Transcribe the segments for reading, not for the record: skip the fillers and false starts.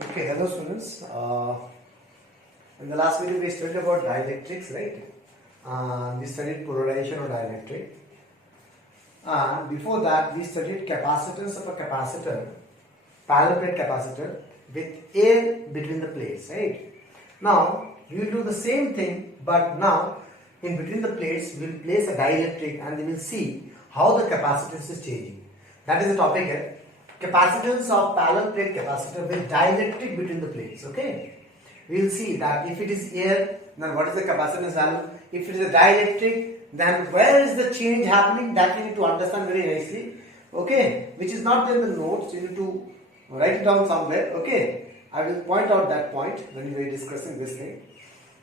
Okay, hello students. In the last video we studied about dielectrics, right? We studied polarization of dielectric. Before that we studied capacitance of a capacitor, parallel plate capacitor with air between the plates, right? Now we will do the same thing, but now in between the plates we will place a dielectric and we will see how the capacitance is changing. That is the topic here. Capacitance of parallel plate capacitor with dielectric between the plates. Okay, we will see that if it is air, then what is the capacitance value? If it is a dielectric, then where is the change happening? That we need to understand very nicely. Okay, which is not there in the notes. You need to write it down somewhere. Okay, I will point out that point when we are discussing this thing.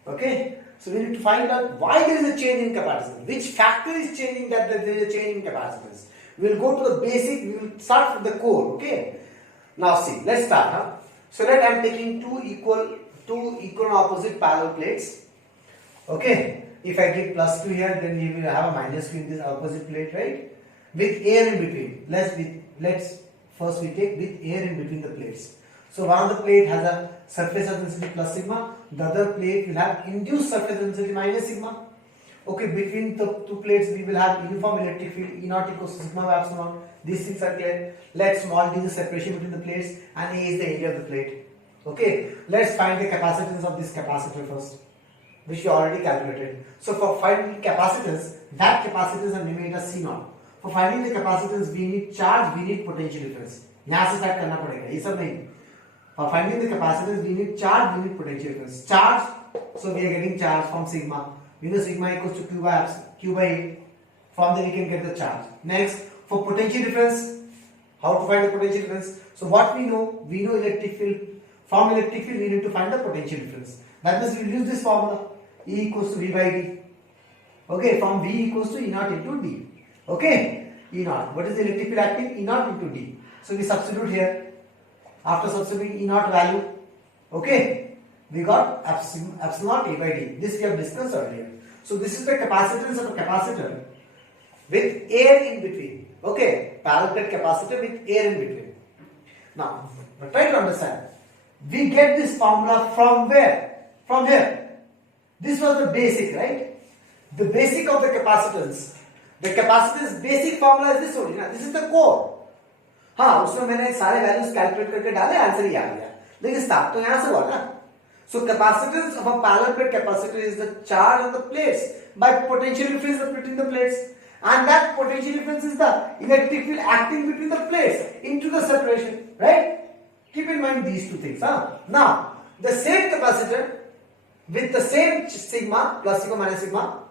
Okay, so we need to find out why there is a change in capacitance. Which factor is changing that there is a change in capacitance? We will go to the basic, we will start with the core, okay? Now see, let's start. So that I am taking two equal and opposite parallel plates. Okay, if I give +2 here, then we will have a -2 in this opposite plate, right? With air in between. Let's first we take with air in between the plates. So one of the plate has a surface density plus sigma, the other plate will have induced surface density minus sigma. Okay, between the two plates we will have uniform electric field E naught equals to sigma by epsilon. These things are clear. Let's small d the separation between the plates and A is the area of the plate. Okay, let's find the capacitance of this capacitor first, which we already calculated. So for finding capacitance, that capacitance is named as C naught. For finding the capacitance, we need charge, we need potential difference. यहाँ से start करना पड़ेगा, ये सब नहीं. For finding the capacitance, we need charge, we need potential difference. Charge, so we are getting charge from sigma. We know sigma equals to q by A. From there we can get the charge. Next, for potential difference, how to find the potential difference? So what we know electric field. From electric field we need to find the potential difference. That means we will use this formula. E equals to V by D. Okay, from V equals to E naught into D. Okay, E naught. What is the electric field acting? E naught into D. So we substitute here. After substituting E naught value, okay, we got epsilon A by D. This we have discussed earlier. So this is the capacitance of a capacitor with air in between. Okay, parallel plate capacitor with air in between. Now, try to understand. We get this formula from where? From here. This was the basic, right? The basic of the capacitance. The capacitance basic formula is this only. Now, this is the core. हाँ, उसमें मैंने सारे values calculate करके डाले, answer ही आ गया. लेकिन start तो यहाँ से हुआ ना. So capacitance of a parallel plate capacitor is the charge on the plates by potential difference between the plates, and that potential difference is the electric field acting between the plates into the separation, right? Keep in mind these two things. Now the same capacitor with the same sigma plus sigma minus sigma,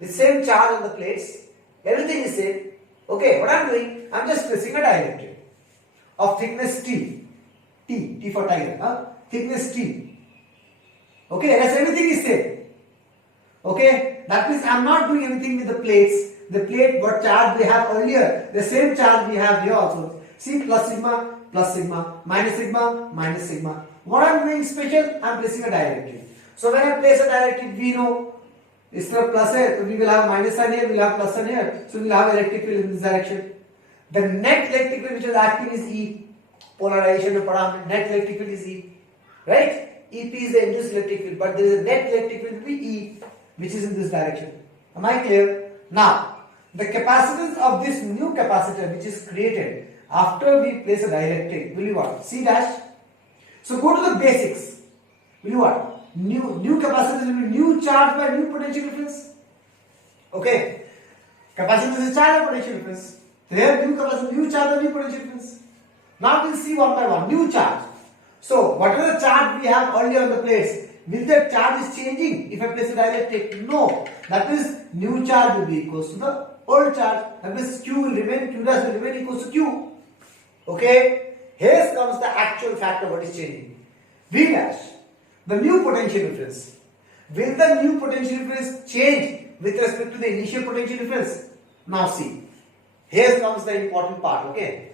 the same charge on the plates, everything is same. Okay, what I am doing? I am just placing a dielectric of thickness T for tiger, thickness T. Okay, as everything is same. Okay, that means I am not doing anything with the plates. The plate, what charge we have earlier, the same charge we have here also. See, plus sigma, minus sigma. What I am doing special, I am placing a dielectric. So when I place a dielectric, we know इस तरफ plus है, so we will have minus sign here, we will have plus sign here. So we will have electric field in this direction. The net electric field which is acting is E. Polarization में पढ़ा हमने, net electric field is E, right? EP is the induced electric field, but there is a net electric field be E, which is in this direction. Am I clear? Now, the capacitance of this new capacitor which is created after we place a dielectric will be what? C dash. So go to the basics. Will be what? New capacitance will be new charge by new potential difference. Okay. Capacitance is charge by potential difference. So here new capacitance, new charge by new potential difference. Now we will see one by one. New charge. So whatever the charge we have earlier on the plates, will that charge is changing if I place a dielectric? No. That means new charge will be equals to the old charge. That means Q will remain, Q dash will remain equals to Q. Okay. Here comes the actual factor what is changing. V dash. The new potential difference. Will the new potential difference change with respect to the initial potential difference? Now see. Here comes the important part. Okay.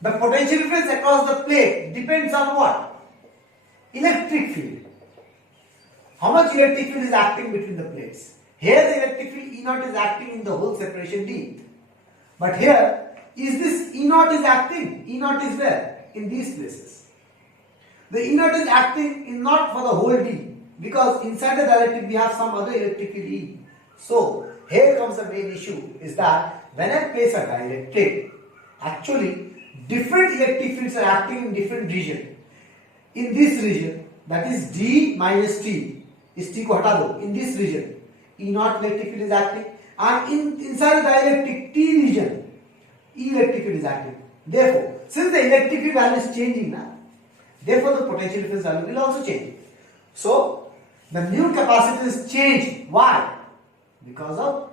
The potential difference across the plate depends on what? Electric field. How much electric field is acting between the plates? Here the electric field E naught is acting in the whole separation D. But here, is this E naught is acting? E naught is where? In these places. The E naught is acting in not for the whole D, because inside the dielectric we have some other electric field E. So here comes the main issue, is that when I place a dielectric, actually different electric fields are acting in different region. In this region, that is D minus T, is T ko hata do. In this region, E naught electric field is acting, and inside the dielectric T region, E electric field is acting. Therefore, since the electric field value is changing now, therefore the potential difference value will also change. So the new capacitance change. Why? Because of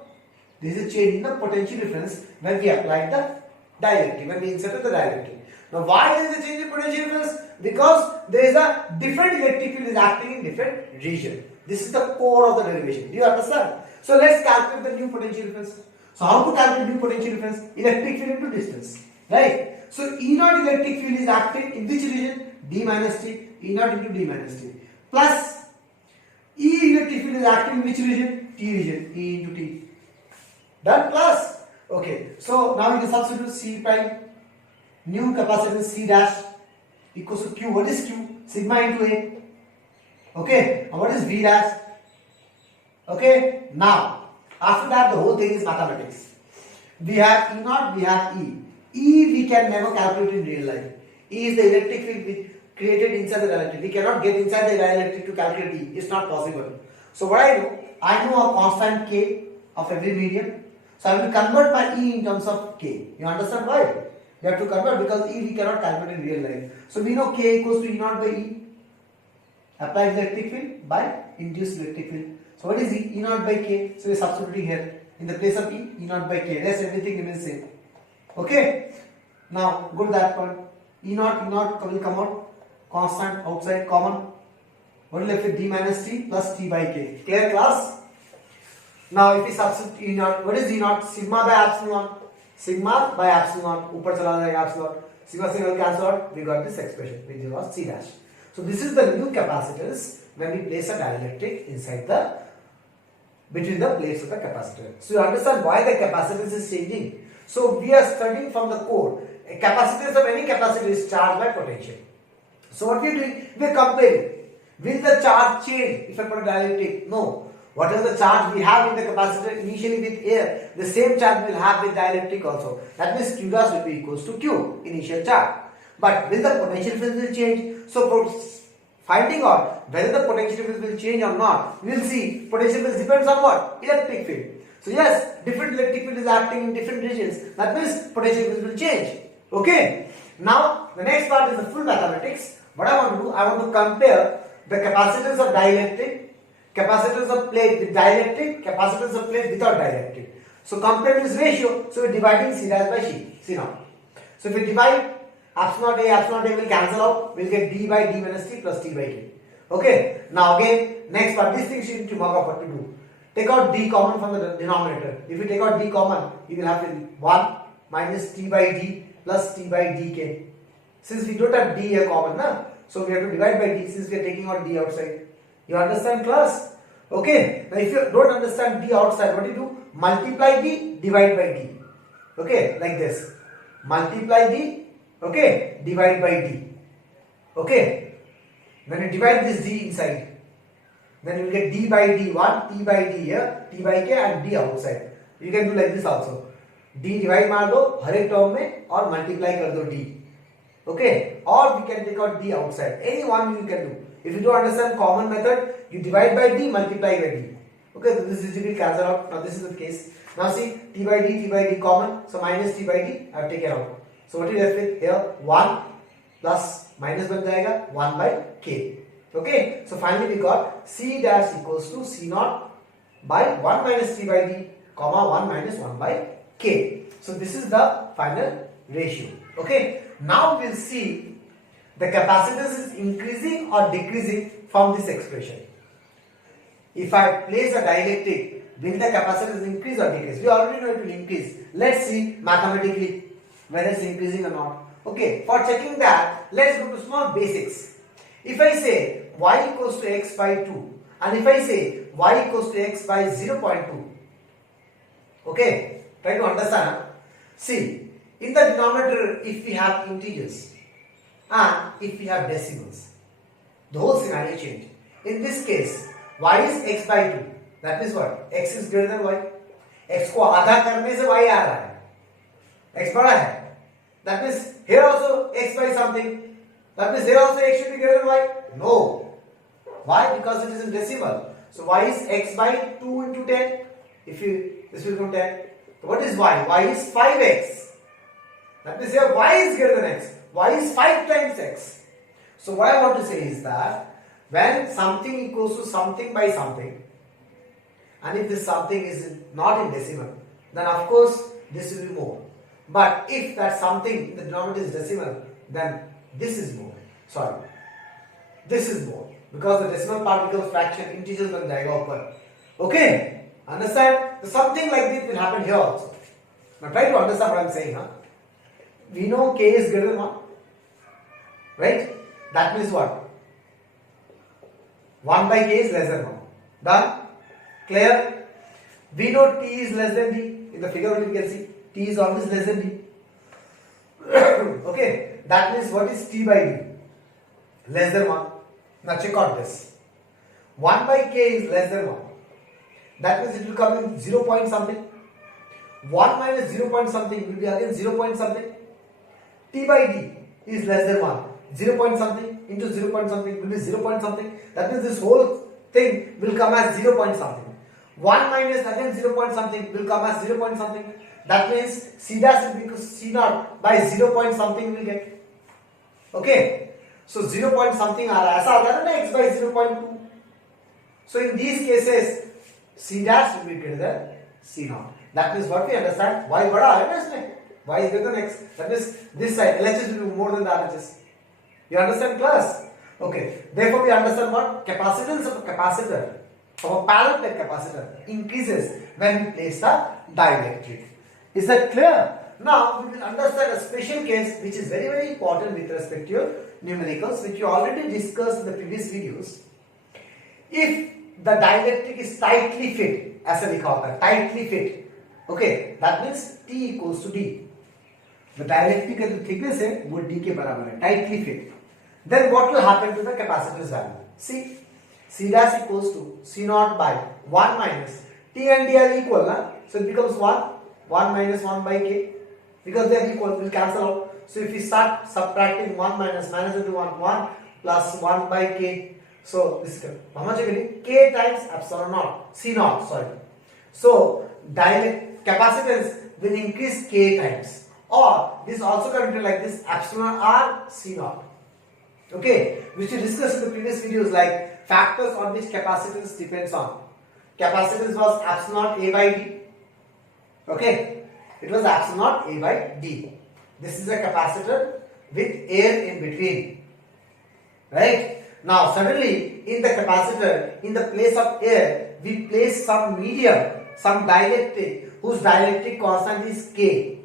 there is a change in the potential difference when we applied the dielectric, when we inserted the dielectric. Now why there is a change in potential difference? Because there is a different electric field is acting in different region. This is the core of the derivation. Do you understand? So let's calculate the new potential difference. So how to calculate new potential difference? Electric field into distance, right? So E naught electric field is acting in which region? D minus T, E naught into D minus T, plus E electric field is acting in which region? T region, E into T. Done? Plus. Okay. So now we can substitute C prime. New capacitance C dash equals to Q. What is Q? Sigma into A. Okay. And what is V dash? Okay. Now, after that, the whole thing is mathematics. We have E naught, we have E. E we can never calculate in real life. E is the electric field which created inside the dielectric. We cannot get inside the dielectric to calculate E. It's not possible. So what I do? I know a constant K of every medium. So I will convert my E in terms of K. You understand why? We have to convert because E we cannot calculate in real life. So we know K equals to E naught by E. Applied electric field by induced electric field. So what is E? E naught by K. So we are substituting here. In the place of E, E naught by K. Rest everything remains same. Okay. Now go to that point. E naught will come out. Constant outside common. What will left with D minus T plus T by K. Clear class? Now if we substitute E naught, what is E naught? Sigma by epsilon. Sigma by epsilon. Upar chala jayega epsilon. Sigma will cancel out. We got this expression which was C dash. So this is the new capacitance when we place a dielectric inside the between the plates of the capacitor. So you understand why the capacitance is changing. So we are studying from the core. A capacitance of any capacitor is charged by potential. So what we are doing? We are comparing. Will the charge change if I put a dielectric? No. Whatever the charge we have in the capacitor initially with air, the same charge we'll have with dielectric also. That means Q dash will be equals to Q, initial charge. But will the potential difference will change? So for finding out whether the potential difference will change or not, we will see potential difference depends on what? Electric field. So yes, different electric field is acting in different regions. That means potential difference will change. Okay. Now the next part is the full mathematics. What I want to do, I want to compare the capacitance of dielectric, capacitance of plate with dielectric, capacitance of plate without dielectric. So compare this ratio. So we're dividing C dash by C naught. So if we divide epsilon A will cancel out. We'll get D by D minus T plus T by K. Okay. Now again, next part, this thing you need to mark up what to do. Take out D common from the denominator. If you take out D common, you will have 1 minus T by D plus T by dk. Since we don't have D here common, so we have to divide by D since we are taking out D outside. You understand, class? Okay. Now if you don't understand D outside, what do you do? Multiply D, divide by D. Okay, like this. Multiply D, okay, divide by D. Okay. When you divide this D inside, then you will get D by D1, T by D here, T by K and D outside. You can do like this also. D divide मार दो हर एक term में और multiply कर दो D. Okay. Or we can take out D outside. Any one you can do. If you don't understand common method, you divide by D, multiply by D. Okay. So this is will cancel out. Now this is the case. Now see T by D common. So minus T by D I have taken out. So what is left with here? 1 plus minus बन जाएगा 1 by K. Okay. So finally we got C dash equals to C naught by 1 minus T by D, comma 1 minus 1 by K. So this is the final ratio. Okay. Now we'll see the capacitance is increasing or decreasing from this expression. If I place a dielectric, will the capacitance increase or decrease? We already know it will increase. Let's see mathematically whether it's increasing or not. Okay, for checking that, let's go to small basics. If I say y equals to x by 2 and if I say y equals to x by 0.2, okay, try to understand. See, in the denominator, if we have integers and if we have decimals, the whole scenario change. In this case, y is x by 2. That means what? X is greater than y. X को आधा करने से y आ रहा है. X बड़ा है. That means here also x by something. That means here also x should be greater than y. No. Why? Because it is in decimal. So y is x by 2 into 10. If you this will become 10. So what is y? Y is 5x. That means here y is greater than x. Y is 5 times x. So what I want to say is that when something equals to something by something, and if this something is not in decimal, then of course this will be more. But if that something in the denominator is decimal, then this is more. Sorry, this is more, because the decimal part becomes fraction, integers बन जाएगा ऊपर. Okay, understand? So something like this will happen here also. Now try to understand what I am saying, huh? We know k is greater than 1, right? That means what? 1 by k is less than 1. Done? Clear? We know t is less than d. In the figure you can see t is always less than d. Okay, that means what is t by d? Less than 1. Now check out this. 1 by k is less than 1. That means it will come in 0 point something. 1 minus 0 point something will be again 0 point something. T by d is less than 1. 0 point something into 0 point something will be 0 point something. That means this whole thing will come as 0 point something. 1 minus again 0 point something will come as 0 point something. That means c dash will be c naught by 0 point something will get. Okay. So 0 point something आ रहा है, ऐसा आता है ना x by 0.2. So in these cases c dash will be greater than c naught. That means what we understand, y बड़ा है ना इसमें, y is greater than x. That means this side LHS will be more than the RHS. You understand class? Okay. Therefore we understand what? Capacitance of a capacitor, of a parallel plate capacitor, increases when we place the dielectric. Is that clear? Now we will understand a special case which is very very important with respect to your numericals, which you already discussed in the previous videos. If the dielectric is tightly fit, ऐसा लिखा होता है, tightly fit. Okay, that means T equals to D. The dielectric का जो thickness है वो D के बराबर है, tightly fit. Then what will happen to the capacitor's value? See, C dash equals to C naught by 1 minus T and D are equal, na? So it becomes 1, 1 minus 1 by K. Because they are equal, will cancel out. So if we start subtracting 1 minus into 1, 1 plus 1 by K. So this is how much again? K times epsilon naught, C naught, sorry. So capacitance will increase K times. Or this also can be like this, epsilon R C naught. Okay, which we discussed in the previous videos, like factors on which capacitance depends on. Capacitance was epsilon A by D. Okay, it was epsilon A by D. This is a capacitor with air in between. Right? Now suddenly in the capacitor, in the place of air, we place some medium, some dielectric, whose dielectric constant is K.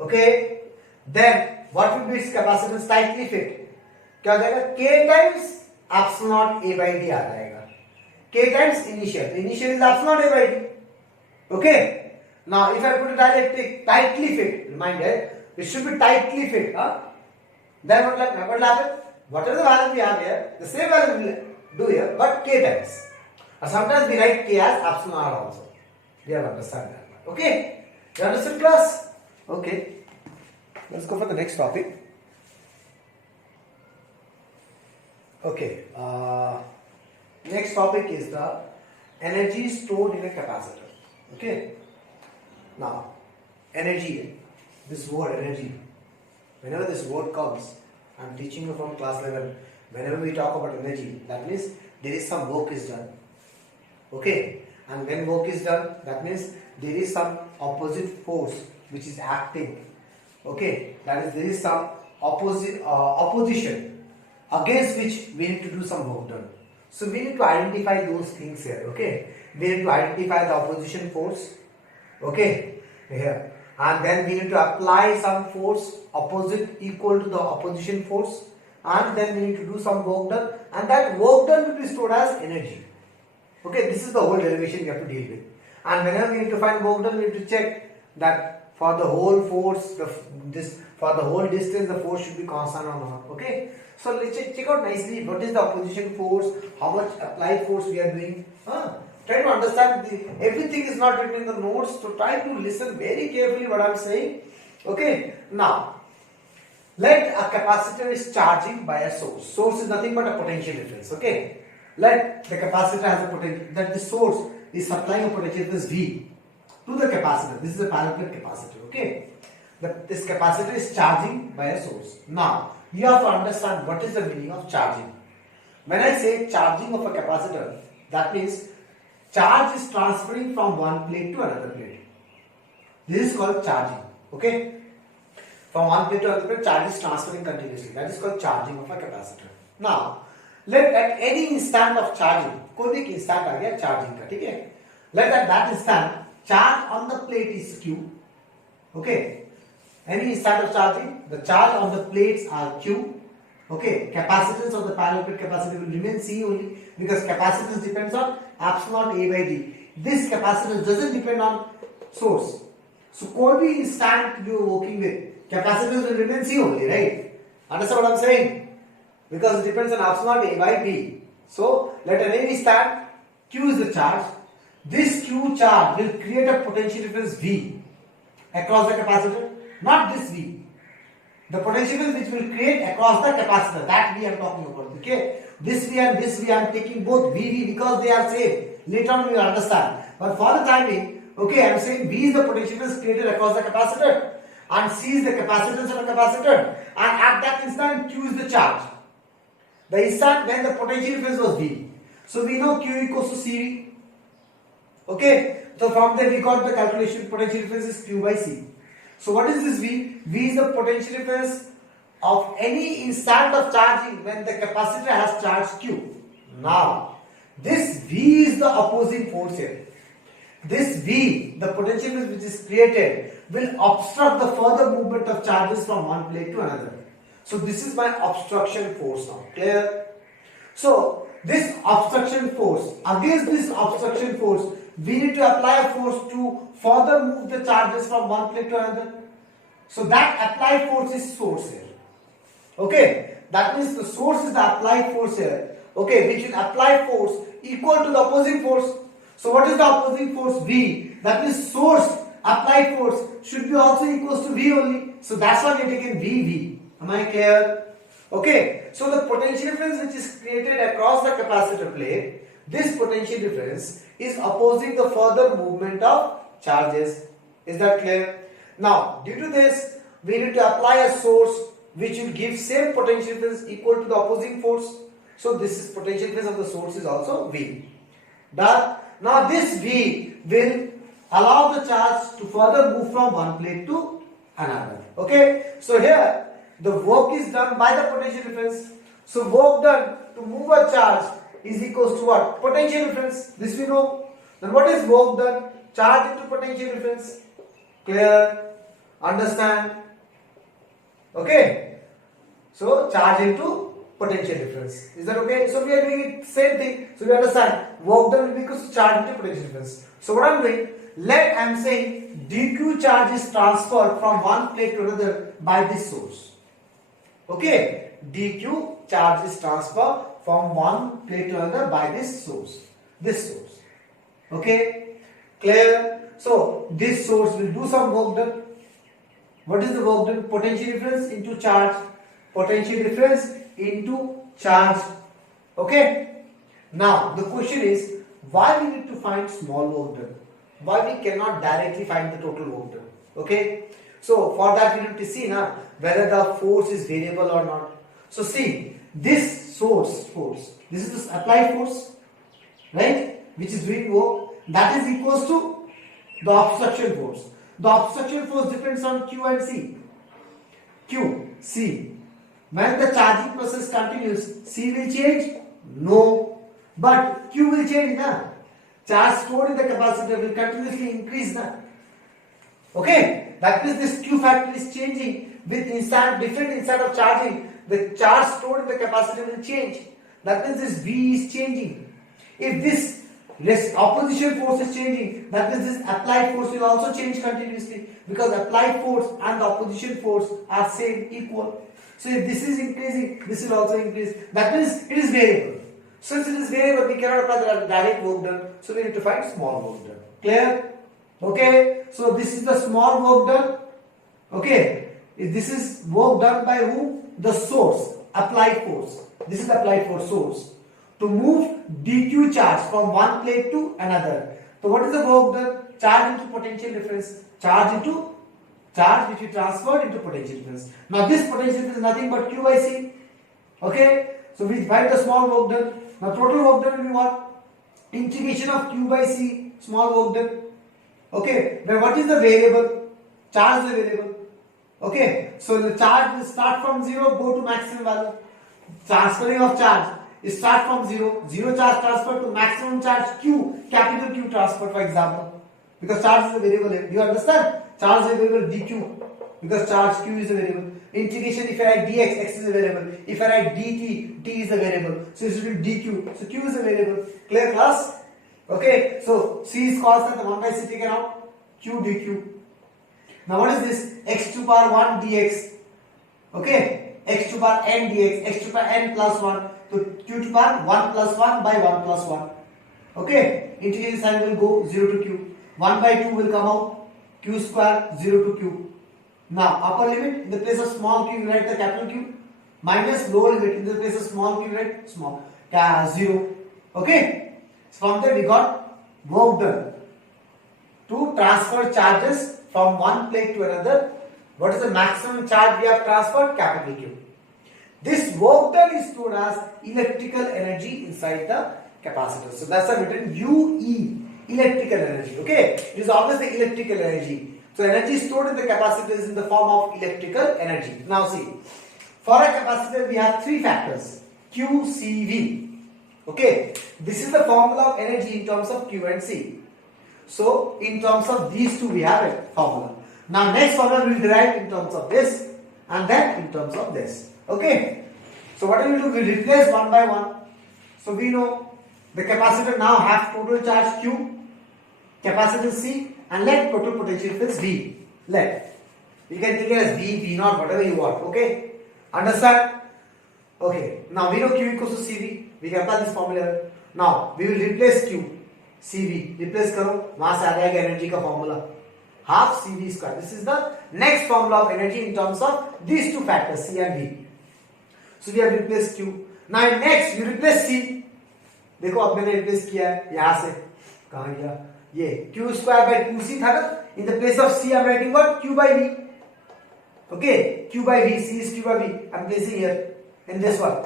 Okay? Then what will be its capacitance tightly fit? क्या हो जाएगा? K times epsilon A by D आ जाएगा. K times initial. Initial is epsilon A by D. Okay? Now if I put a dielectric tightly fit, remind it should be tightly fit. Huh? Then what will happen? Whatever the value we have here, the same value we will do here, but K times. Or sometimes we write K as epsilon R also. We have understand that. Okay? You understood class? Okay. Let's go for the next topic. Okay. Next topic is the energy stored in a capacitor. Okay. Now, energy. This word energy. Whenever this word comes, I am teaching you from class level. Whenever we talk about energy, that means there is some work is done. Okay. And when work is done, that means there is some opposite force which is acting. Okay, that is there is some opposition against which we need to do some work done. So we need to identify those things here. Okay, we need to identify the opposition force. Okay, here, and then we need to apply some force opposite equal to the opposition force, and then we need to do some work done, and that work done will be stored as energy. Okay, this is the whole derivation we have to deal with. And whenever we need to find work done, we need to check that for the whole force, for the whole distance, the force should be constant or not. Okay. So let's check out nicely what is the opposition force, how much applied force we are doing. Try to understand. Everything is not written in the notes, so try to listen very carefully what I am saying. Okay. Now, let a capacitor is charging by a source. Source is nothing but a potential difference. Okay. Let the capacitor has a potential, that the source is supplying a potential difference V to the capacitor. This is a parallel plate capacitor. Okay. This capacitor is charging by a source. Now, you have to understand what is the meaning of charging. When I say charging of a capacitor, that means charge is transferring from one plate to another plate. This is called charging. Okay. From one plate to another plate, charge is transferring continuously. That is called charging of a capacitor. Now, let at any instant of charging, कोई भी instant आ गया charging का, ठीक है? Let at that instant, charge on the plate is Q. Okay. Any instant of charging, the charge on the plates are Q. Okay. Capacitance of the parallel plate capacitor will remain C only because capacitance depends on epsilon A by D. This capacitance doesn't depend on source. So कोई भी instant you are working with, capacitance will remain C only, right? Understand what I'm saying? Because it depends on epsilon A by B. So let at any instant, Q is the charge. This Q charge will create a potential difference V across the capacitor. Not this V. The potential difference which will create across the capacitor. That V I am talking about. Okay. This V and this V I am taking both VV because they are same. Later on you will understand. But for the time being, okay, I am saying V is the potential difference created across the capacitor. And C is the capacitance of the capacitor. And at that instant, Q is the charge. The instant when the potential difference was V. So we know Q equals to CV. Okay. So from there we got the calculation potential difference is Q by C. So what is this V? V is the potential difference of any instant of charging when the capacitor has charged Q. Now, this V is the opposing force here. This V, the potential difference which is created, will obstruct the further movement of charges from one plate to another. So this is my obstruction force now. Clear? So this obstruction force, against this obstruction force, we need to apply a force to further move the charges from one plate to another. So that applied force is source here. Okay. That means the source is the applied force here. Okay. Which will apply force equal to the opposing force. So what is the opposing force? V. That means source applied force should be also equals to V only. So that's why we are taking VV. Am I clear? Okay. So the potential difference which is created across the capacitor plate, this potential difference is opposing the further movement of charges. Is that clear? Now, due to this, we need to apply a source which will give same potential difference equal to the opposing force. So this is potential difference of the source is also V. Done. Now this V will allow the charge to further move from one plate to another. Okay. So here the work is done by the potential difference. So work done to move a charge is equals to what? Potential difference. This we know. Then what is work done? Charge into potential difference. Clear? Understand? Okay. So charge into potential difference. Is that okay? So we are doing it same thing. So we understand work done will be equals to charge into potential difference. So what I am doing? Let I am saying dq charge is transferred from one plate to another by this source. Okay. dq charge is transferred from one plate to another by this source. This source. Okay. Clear? So this source will do some work done. What is the work done? Potential difference into charge. Potential difference into charge. Okay. Now the question is why we need to find small work done? Why we cannot directly find the total work done? Okay. So for that we need to see now whether the force is variable or not. So see this source force. This is the applied force, right? Which is doing work. That is equals to the obstruction force. The obstruction force depends on Q and C. Q, C. When the charging process continues, C will change? No. But Q will change now. Charge stored in the capacitor will continuously increase now. Okay? That means this Q factor is changing with different instant of charging. The charge stored in the capacitor will change. That means this V is changing. If this This opposition force is changing. That means this applied force will also change continuously, because applied force and the opposition force are same, equal. So if this is increasing, this will also increase. That means it is variable. Since it is variable, we cannot apply the direct work done. So we need to find small work done. Clear? Okay. So this is the small work done. Okay. This is work done by who? The source, applied force. This is the applied force source. To move dq charge from one plate to another. So what is the work done? Charge into potential difference. Charge into charge which we transferred into potential difference. Now this potential difference is nothing but q by c. Okay. So we find the small work done. Now total work done will be what? Integration of q by c, small work done. Okay. Then what is the variable? Charge is the variable. Okay. So the charge will start from 0, go to maximum value. Transferring of charge. Start from 0 charge transfer to maximum charge q, capital Q transfer, for example, because charge is a variable. Do you understand? Charge is a variable dq, because charge q is a variable. Integration, if I write dx, x is a variable. If I write dt, t is a variable. So it should be dq. So q is a variable. Clear, class? Okay. So c is constant. The 1 by c taken out. Q dq. Now what is this? X to power 1 dx. Okay. X to power n dx. X to power n plus 1. So q to power 1 plus 1 by 1 plus 1. Okay. Integration sign will go 0 to q. 1 by 2 will come out. Q square 0 to q. Now upper limit, in the place of small q you write the capital Q. Minus lower limit, in the place of small q you write small 0. Okay. So from there we got work done. To transfer charges from one plate to another. What is the maximum charge we have transferred? Capital Q. This work done is stored as electrical energy inside the capacitor. So that's written UE, electrical energy. Okay, it is always the electrical energy. So energy stored in the capacitor is in the form of electrical energy. Now see, for a capacitor we have three factors: Q, C, V. Okay, this is the formula of energy in terms of Q and C. So in terms of these two we have a formula. Now next formula we will derive in terms of this and then in terms of this. Okay. So what we will do? We will replace one by one. So we know the capacitor now has total charge Q, capacitor C, and let total potential difference V. Let. You can take it as V, V naught, whatever you want. Okay. Understand? Okay. Now we know Q equals to CV. We can apply this formula. Now we will replace Q. CV replace करो वहां से आ जाएगा energy का formula half CV square. This is the next formula of energy in terms of these two factors C and V. So we have replaced Q. Now next we replace C. देखो अब मैंने replace किया है यहाँ से कहाँ गया ये Q square by 2C था ना. In the place of C I am writing what? Q by V. Okay, Q by V. C is Q by V. I am placing here in this one.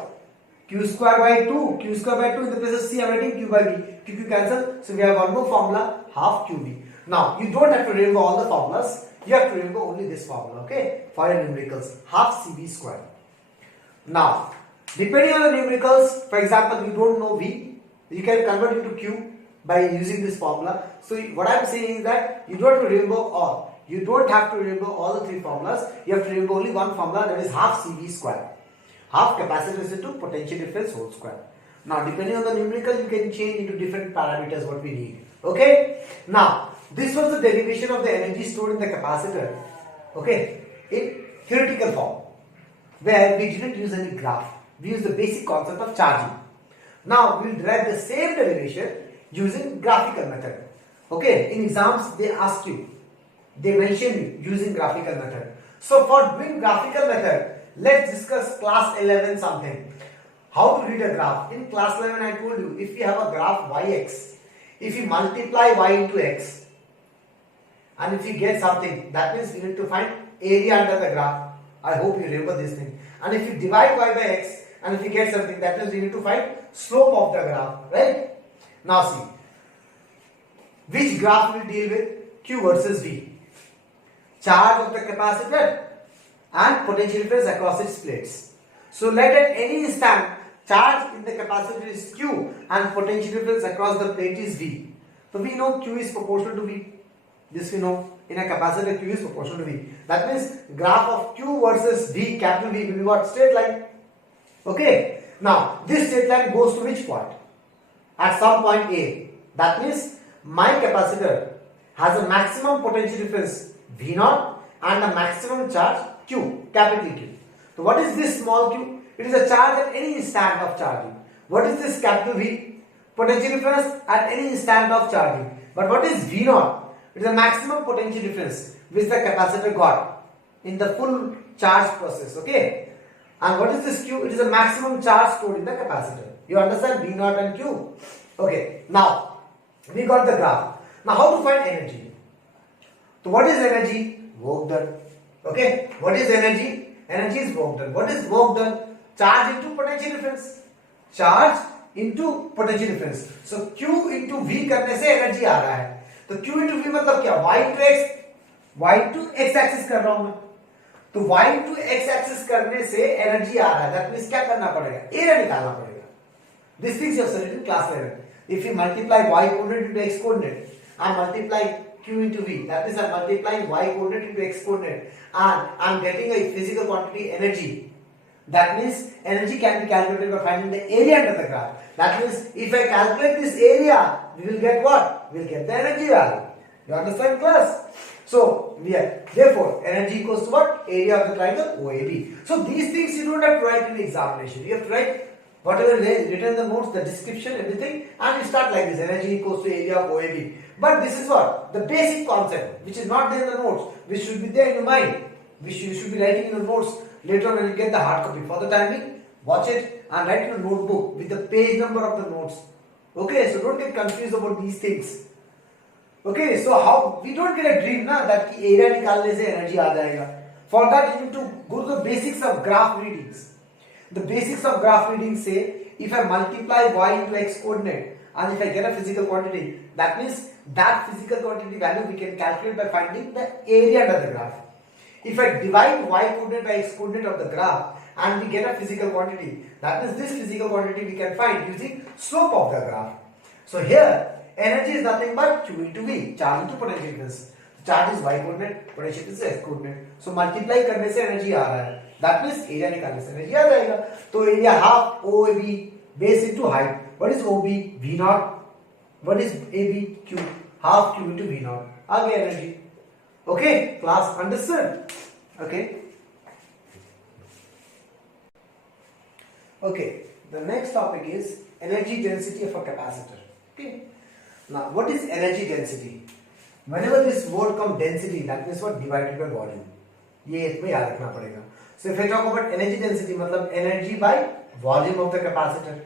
Q square by 2. Q square by 2 in the place of C I am writing Q by V. Q cancel. So we have one more formula half QV. Now you don't have to remember all the formulas. You have to remember only this formula. Okay, for your numericals half CV square. Now depending on the numericals, for example you don't know V, you can convert it to Q by using this formula. So what I am saying is that you don't have to remember all. You don't have to remember all the three formulas. You have to remember only one formula, that is half CV square. Half capacitance into potential difference whole square. Now depending on the numerical you can change into different parameters what we need. Okay. Now this was the derivation of the energy stored in the capacitor. Okay. In theoretical form, where we didn't use any graph. We used the basic concept of charging. Now we will derive the same derivation using graphical method. Okay. In exams they ask you, they mention you using graphical method. So for doing graphical method, let's discuss class 11 something. How to read a graph. In class 11 I told you, if you have a graph yx, if you multiply y into x, and if you get something, that means we need to find area under the graph. I hope you remember this thing. And if you divide y by x, and if you get something, that means we need to find slope of the graph, right? Now see, which graph will deal with Q versus V? Charge of the capacitor and potential difference across its plates. So let at any instant charge in the capacitor is Q and potential difference across the plate is V. So we know Q is proportional to V. This we know. In a capacitor Q is proportional to V. That means graph of Q versus V, capital V, will be what? Straight line. Okay. Now this straight line goes to which point? At some point A. That means my capacitor has a maximum potential difference V naught and a maximum charge Q, capital Q. So what is this small q? It is a charge at any instant of charging. What is this capital V? Potential difference at any instant of charging. But what is V naught? It is the maximum potential difference which the capacitor got in the full charge process. Okay. And what is this Q? It is the maximum charge stored in the capacitor. You understand V naught and Q? Okay. Now we got the graph. Now how to find energy? So what is energy? Work done. Okay. What is energy? Energy is work done. What is work done? Charge into potential difference. Charge into potential difference. So Q into V करने से energy आ रहा है. तो Q into V मतलब क्या? Y to X axis कर रहा हूं मैं. तो Y to X axis करने से energy आ रहा है. That means क्या करना पड़ेगा? Area निकालना पड़ेगा. This things you have studied in class 11. If you multiply Y coordinate into X coordinate and multiply Q into V, that means I am multiplying Y coordinate into X coordinate and I am getting a physical quantity energy. That means energy can be calculated by finding the area under the graph. That means if I calculate this area, we will get what? We will get the energy value. You understand, class? So, therefore, energy equals to what? Area of the triangle OAB. So, these things you don't have to write in the examination. You have to write whatever written in the notes, the description, everything, and you start like this: energy equals to area of OAB. But this is what? The basic concept, which is not there in the notes, which should be there in your mind, which you should be writing in your notes later on when you get the hard copy. For the time being, watch it and write in a notebook with the page number of the notes. Okay, so don't get confused about these things. Okay, so how we don't get a dream na that area निकालने से energy आ जाएगा. For that you need to go to the basics of graph readings. The basics of graph reading say if I multiply y into x coordinate and if I get a physical quantity, that means that physical quantity value we can calculate by finding the area under the graph. If I divide y coordinate by x coordinate of the graph and we get a physical quantity, that means this physical quantity we can find using slope of the graph. So here energy is nothing but Q into V, charge into potential difference. Charge is y coordinate, potential is x coordinate. So multiply करने से energy आ रहा है. That means area निकालने से energy आ जाएगा. तो area half OAB base into height. What is OB? V naught. What is AB? Q. Half Q into V naught. आ गया energy. Okay, class understood? Okay. Okay. The next topic is energy density of a capacitor. Okay. Now, what is energy density? Whenever this word comes density, that means what? Divided by volume. ये इसमें याद रखना पड़ेगा. So if I talk about energy density, मतलब energy by volume of the capacitor.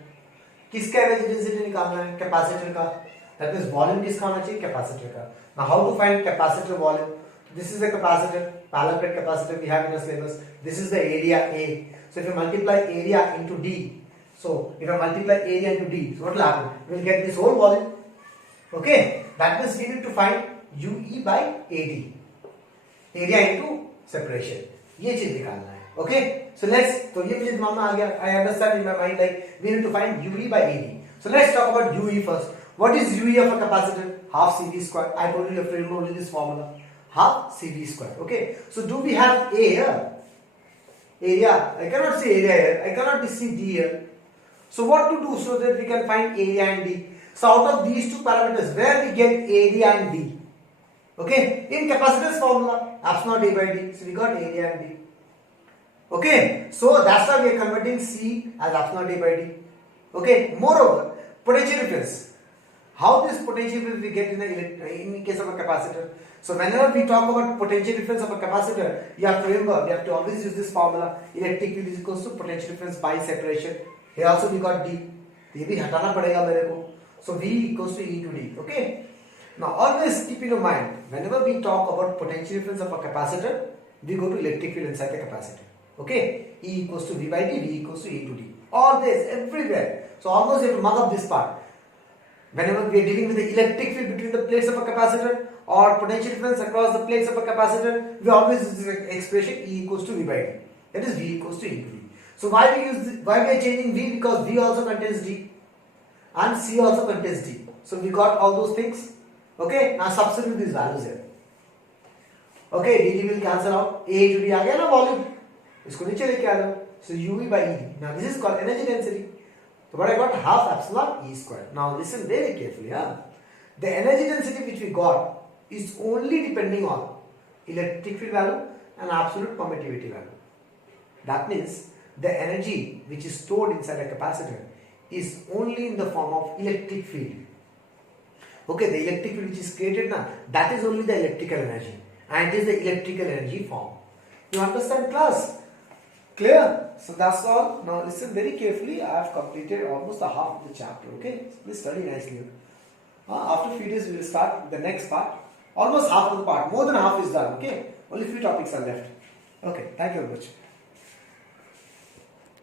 किसका energy density निकालना है? Capacitor का. That means volume किसका होना चाहिए? Capacitor का. Now how to find capacitor volume? This is the capacitor, parallel plate capacitor we have in the syllabus. This is the area A. So if you multiply area into D, so if I multiply area into D, so what will happen? We will get this whole volume. Okay, that means we need to find UE by AD. Area into separation. ये चीज निकालना है. Okay, so let's. तो ये मुझे दिमाग में आ गया. I understand in my mind like we need to find UE by AD. So let's talk about UE first. What is UE of a capacitor? Half CV square. I told you have to remember only this formula. Half CV square. Okay. So do we have A here? Area. I cannot see area here. I cannot see D here. So what to do so that we can find area and D? So out of these two parameters, where we get area and D? Okay. In capacitor's formula, epsilon A by D. So we got area and D. Okay. So that's why we are converting C as epsilon A by D. Okay. Moreover, potential difference. How this potential difference we get in case of a capacitor? So whenever we talk about potential difference of a capacitor, you have to remember, we have to always use this formula. Electric field is equals to potential difference by separation. Here also we got D. ये भी हटाना पड़ेगा मेरे को. So V equals to E to D. Okay. Now always keep in your mind, whenever we talk about potential difference of a capacitor, we go to electric field inside the capacitor. Okay. E equals to V by D, V equals to E to D. Always, everywhere. So almost you have to mark up this part. Whenever we are dealing with the electric field between the plates of a capacitor or potential difference across the plates of a capacitor, we always use this expression E equals to V by D. That is V equals to E to D. So why we are changing V? Because V also contains D and C also contains D. So we got all those things. Okay. Now substitute these values here. Okay. dt will cancel out. A to D आ गया ना volume. इसको नीचे लेके आ जाओ. So UV by ED. Now this is called energy density. So what I got? Half epsilon E square. Now listen very carefully. The energy density which we got is only depending on electric field value and absolute permittivity value. That means the energy which is stored inside a capacitor is only in the form of electric field. Okay, the electric field which is created now, that is only the electrical energy, and it is the electrical energy form. You understand, class? Clear? So that's all. Now listen very carefully. I have completed almost the half of the chapter. Okay, so please study nicely. After few days we will start the next part. Almost half of the part. More than half is done. Okay, only few topics are left. Okay, thank you very much.